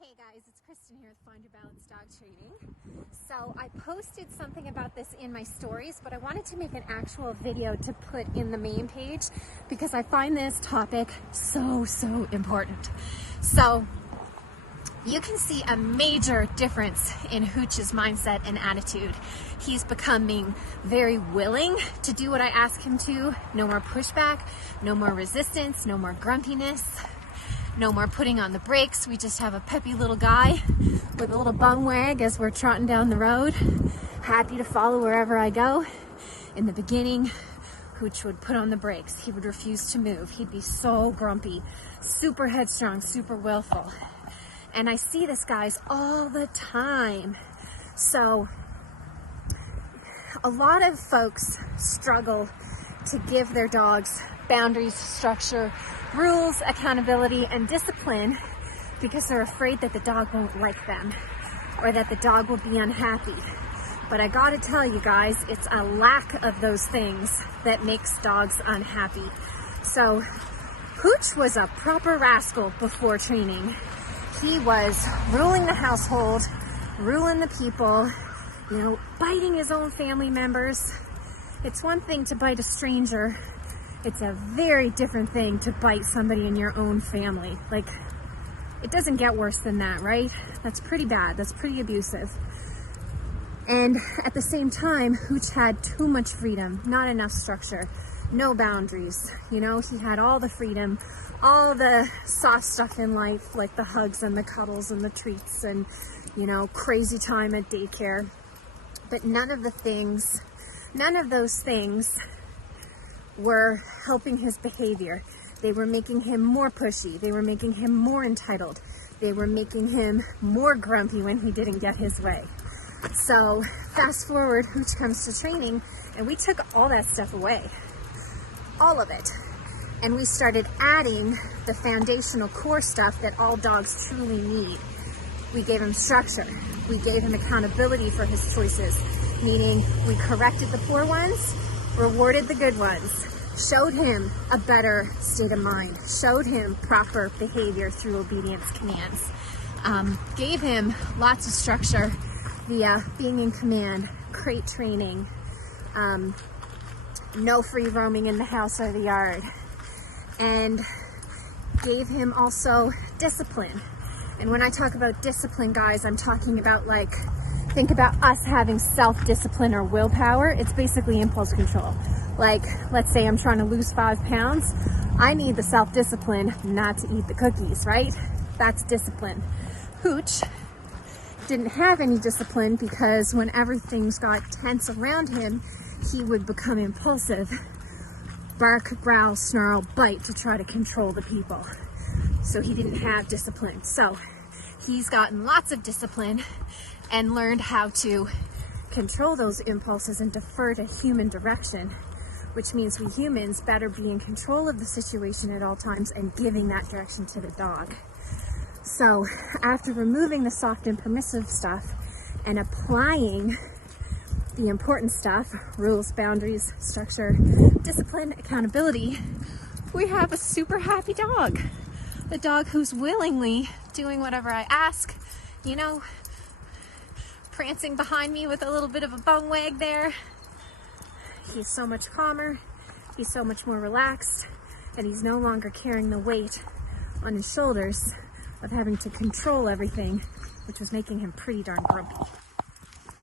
Hey guys, it's Kristen here with Find Your Balance Dog Training. So I posted something about this in my stories, but I wanted to make an actual video to put in the main page because I find this topic so important. So you can see a major difference in Hooch's mindset and attitude. He's becoming very willing to do what I ask him to. No more pushback, no more resistance, no more grumpiness. No more putting on the brakes. We just have a peppy little guy with a little bum wag as we're trotting down the road, happy to follow wherever I go. In the beginning, Hooch would put on the brakes. He would refuse to move. He'd be so grumpy, super headstrong, super willful. And I see this, guys, all the time. So a lot of folks struggle to give their dogs boundaries, structure, rules, accountability, and discipline because they're afraid that the dog won't like them or that the dog will be unhappy. But I gotta tell you guys, it's a lack of those things that makes dogs unhappy. So Hooch was a proper rascal before training. He was ruling the household, ruling the people, biting his own family members. It's one thing to bite a stranger. It's a very different thing to bite somebody in your own family. Like, it doesn't get worse than that, right? That's pretty bad. That's pretty abusive. And at the same time, Hooch had too much freedom, not enough structure, no boundaries. He had all the freedom, all the soft stuff in life, like the hugs and the cuddles and the treats and, crazy time at daycare. But none of those things were helping his behavior. They were making him more pushy. They were making him more entitled. They were making him more grumpy when he didn't get his way. So fast forward, Hooch comes to training, and we took all that stuff away. All of it. And we started adding the foundational core stuff that all dogs truly need. We gave him structure. We gave him accountability for his choices, meaning we corrected the poor ones, rewarded the good ones, showed him a better state of mind, showed him proper behavior through obedience commands, gave him lots of structure via being in command, crate training, no free roaming in the house or the yard, and gave him also discipline. And when I talk about discipline, guys, I'm talking about think about us having self-discipline or willpower. It's basically impulse control. Like, let's say I'm trying to lose 5 pounds. I need the self-discipline not to eat the cookies, right? That's discipline. Hooch didn't have any discipline because whenever things got tense around him, he would become impulsive. Bark, growl, snarl, bite to try to control the people. So he didn't have discipline. So he's gotten lots of discipline and learned how to control those impulses and defer to human direction, which means we humans better be in control of the situation at all times and giving that direction to the dog. So after removing the soft and permissive stuff and applying the important stuff, rules, boundaries, structure, discipline, accountability, we have a super happy dog. A dog who's willingly doing whatever I ask, prancing behind me with a little bit of a bum wag there. He's so much calmer, he's so much more relaxed, and he's no longer carrying the weight on his shoulders of having to control everything, which was making him pretty darn grumpy.